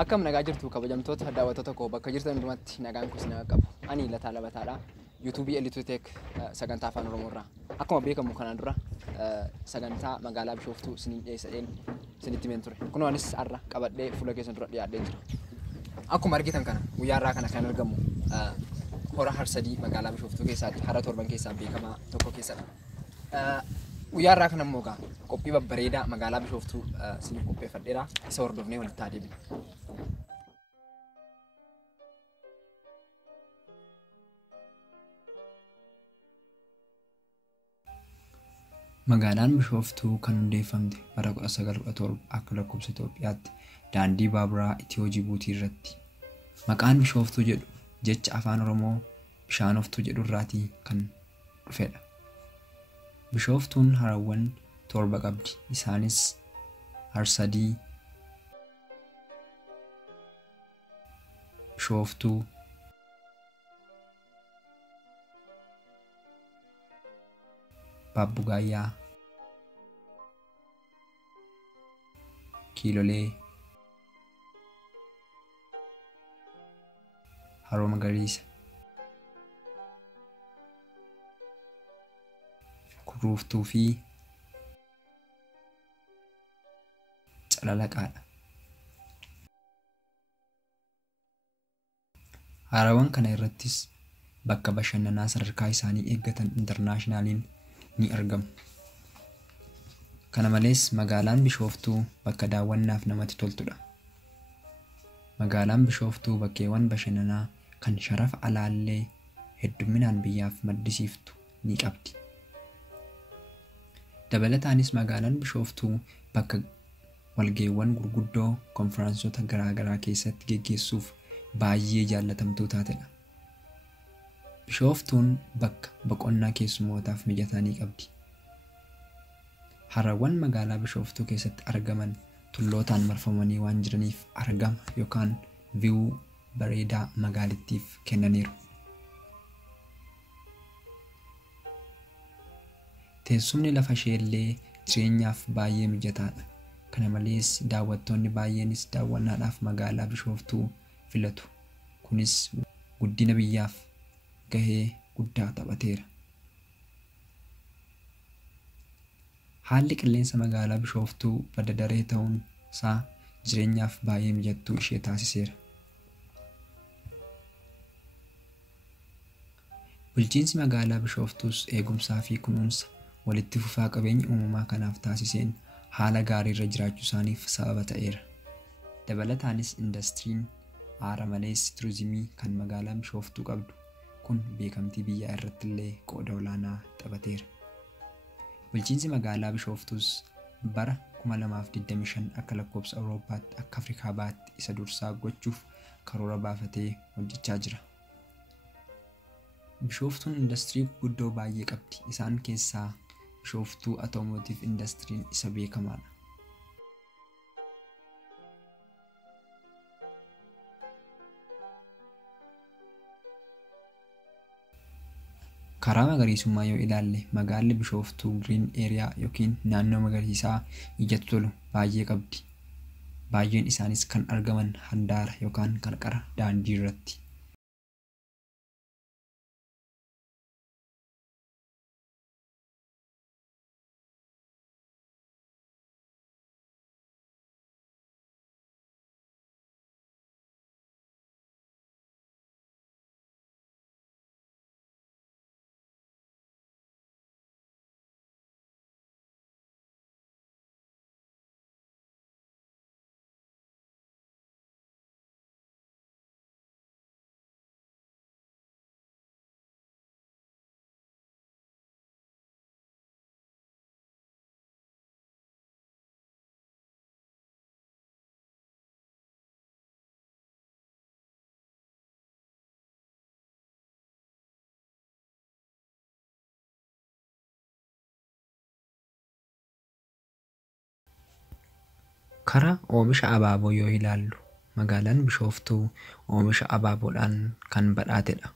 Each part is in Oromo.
Akkam nagaa jirtu kabajamtoota daawwattoota koo bakka jirtan hundumatti nagaan kun isin qabu. Ani Lataa Labataadha. YouTube Elitu Tech sagantaa afaan Oromoo irraa. Akkuma beekamu kanaan dura sagantaa magaalaa Bishooftuu isiniin dhiyeessadheen isinitti himeen ture. Kunoonis har'a qabadhee fuula keessan dura dhiyaadhee jira. Akkuma argitan kana guyyaa irraa kana kan argamu hora Harsadii magaalaa Bishooftuu keessaati. Hara torban keessaa beekamaa tokko keessadha. Guyyaa irraa kana immoo qophii babbareedaa magaalaa Bishooftuu isiniif qopheeffadheera. Isa hordofnee walitti haa deebinu. Magaalaan Bishooftuu kan hundeeffamte bara 1917 akka lakkoofsa Itoophiyaatti daandii baaburaa Itiyoo Jibuutii irratti. Maqaan Bishooftuu jedhu jecha afaan Oromoo bishaanoftuu jedhu irraatii kan dhufedha. Bishooftuun harawwan torba qabdi. Isaanis Harsadii, Bishooftuu, Baabbugaayyaa, Kiilolee, Haroo Magariisa, Kurruuftuu fi Calalaqaadha. Harawwan kana irrattis bakka bashannanaa sadarkaa isaanii eeggatan intarnaashinaaliin ni argamu. Kana malees magaalaan Bishooftuu bakka daawwannaaf namatti toltudha. Magaalaan Bishooftuu bakkeewwan bashannanaa kan sharafa alaallee hedduminaan biyyaaf maddisiiftu ni qabdi. Dabalataanis magaalaan Bishooftuu bakka walgeewwan gurguddoo konfiraansota garaagaraa keessatti geggeessuuf baay'ee jaallatamtuu taatedha. Bishooftuun bakka boqonnaa keessummootaaf mijataa ni qabdi. Harawwan magaalaa Bishooftuu keessatti argaman tullootaan marfamanii waan jiraniif argama yookaan viiwuu bareedaa magaalittiif kennaniiru. Teessumni lafa isheellee jireenyaaf baay'ee mijataadha. Kana malees daawwattoonni baay'eenis daawwannaadhaaf magaalaa Bishooftuu filatu. Kunis guddina biyyaaf gahee guddaa taphateera. Haalli qilleensa magaalaa Bishooftuu badda daree ta'uun isaa jireenyaaf baay'ee mijattuu ishee taasiseera. Bulchiinsi magaalaa Bishooftuus eegumsaa fi kunuunsa walitti fufaa qabeenya uumamaa kanaaf taasiseen haala gaarii irra jiraachuu isaaniif sababa ta'eera. Dabalataanis indastiriin aara malees turizimii kan magaalaan Bishooftuu qabdu kun beekamtii biyyaa irratti illee qooda olaanaa taphateera. Bulchiinsi magaalaa Bishooftuus bara 2025 akka lakkoofsa Awurooppaatti akka Afrikaa baatti isa dursaa gochuuf karoora baafatee hojjechaa jira. Bishooftuun indastirii guddoo baay'ee qabdi. Isaan keessaa Bishooftuu Atoomotiif indastiriin isa beekamaadha. Karaa magariisummaa yoo ilaalle magaalli Bishooftuu Green Area yookiin naannoo magariisaa ijatti tolu baay'ee qabdi. Baay'een isaanis kan argaman handaara yookaan qarqara daandii irratti. Karaa oomisha abaaboo yoo ilaallu magaalaan Bishooftuu oomisha abaaboodhaan kan badhaatedha.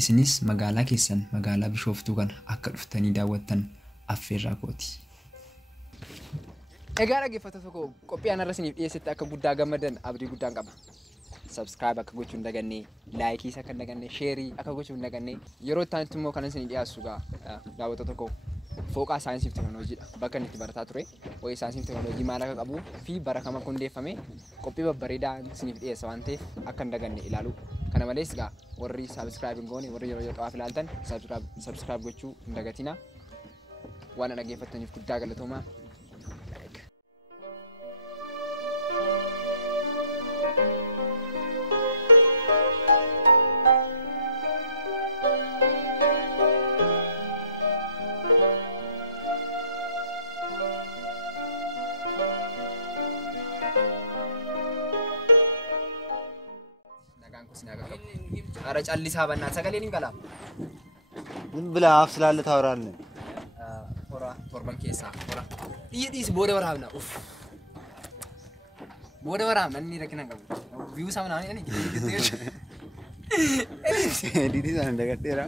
isinis magaalaa keessan magaalaa Bishooftuu kan akka dhuftanii daawwattan affeerraa kooti. Egaa dhaggeeffattoota tokko qophii ana irra isiniif dhiyeessetti akka guddaa gammadan abdii guddaan qaba. Subscribe akka gochuun dagannee, like isa kan dagannee, share akka gochuun dagannee yeroo itti immoo kan isin dhiyaassu daawwattoota tokko fooqaa saayinsii fi teekinooloojiidha. Bakka inni itti barataa ture waa'ee saayinsii fi teekinooloojii maal akka qabu fi bara kam akka hundeeffame qophii babbareedaa isiniif dhiyeessa waan ta'eef akka hin daganne ilaalu. Kana malees warri subscribe hin goone warri yeroo xawaaf ilaaltan subscribe gochuu hin dagatina. Waan dhaggeeffattaniif guddaa galatoomaa. Ara callisa banna sagalee ni qala. Bila haaf selalle taawralle. Torban keessa. Dhiis booda waraabna. Booda waraabna inni rakkina qabu. View sama naani ani gidduu. Didi sana dagatera.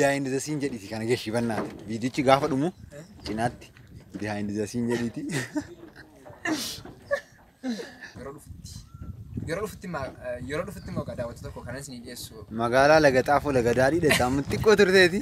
Behind the scene jedhiti kana geeshi bannaati. Viidiyochi gaafa dhumu cinaatti behind the scene jedhiti. Yeroo dhufutti immoo daawwattoota tokko kanan isin dhiyeessu. Magaalaa laga xaafoo laga daadhiidha. Itti xiqqoo turteeti.